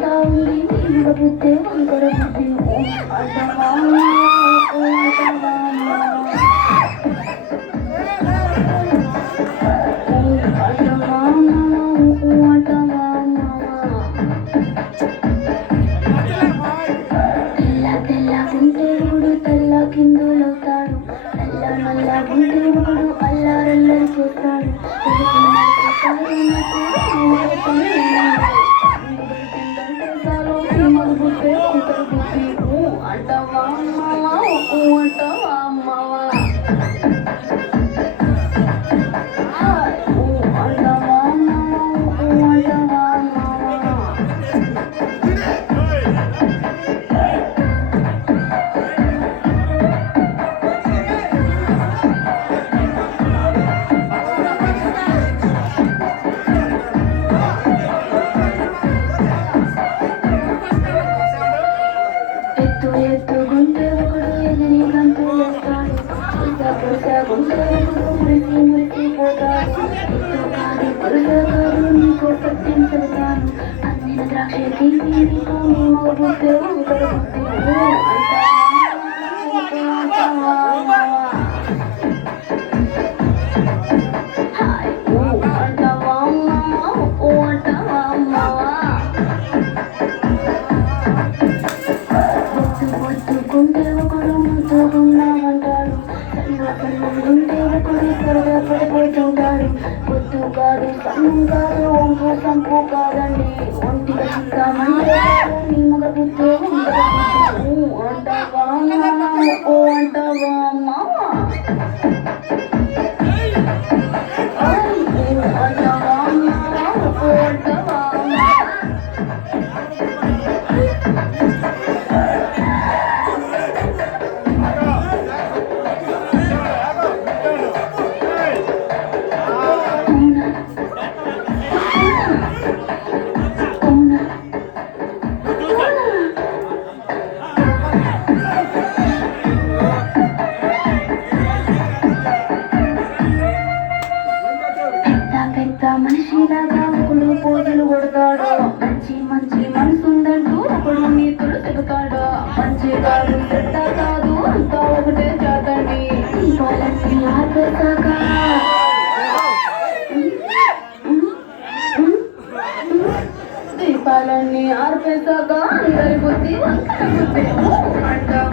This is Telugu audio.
అంతా ఉంది నీళ్ళ బుద్ధే వంకర బుద్ధి అంటవా తెల్ల కిందులవుతాడు నల్ల నల్ల గుండెవుడు అల్లారల్లరి చేస్తాడు అంటవా అమ్మవా అంటవా అమ్మవా ఎత్తు గుండెవుడు ఎదిరి గంతులు వేస్తాడు గుండెవుడు మురిసి మురిసిపోతాడు ఎత్తు కాదు పురుష కాదు నీకు సత్యం చెబుతాను అందిన ద్రాక్ష తీసి నీకు నీ మగబుద్ధే గుండెవుడు ముద్దుకున్నామంటాడు గుండెవుడు త్వరగా పడిపోతుంటాడు పొద్దు కాదు సన్నం కాదు వంపు సంపు కాదండి ఒంటిగా చిక్కామంటే నీ మగ బుద్ధి అంటావా ఓ అంటావా అమ్మా అంటావా ఓ అంటావా మనిషిలాగా ఒకడు పోజులు కొడతాడు మంచి మంచి మనసుందంటూ ఒకడు నీతులు చెబుతాడు మంచి కాదు చెడ్డ కాదు అంతా ఒకటే చాతండి దీపాలన్నీ ఆర్పేశాక అందరి బుద్ధి అంటావా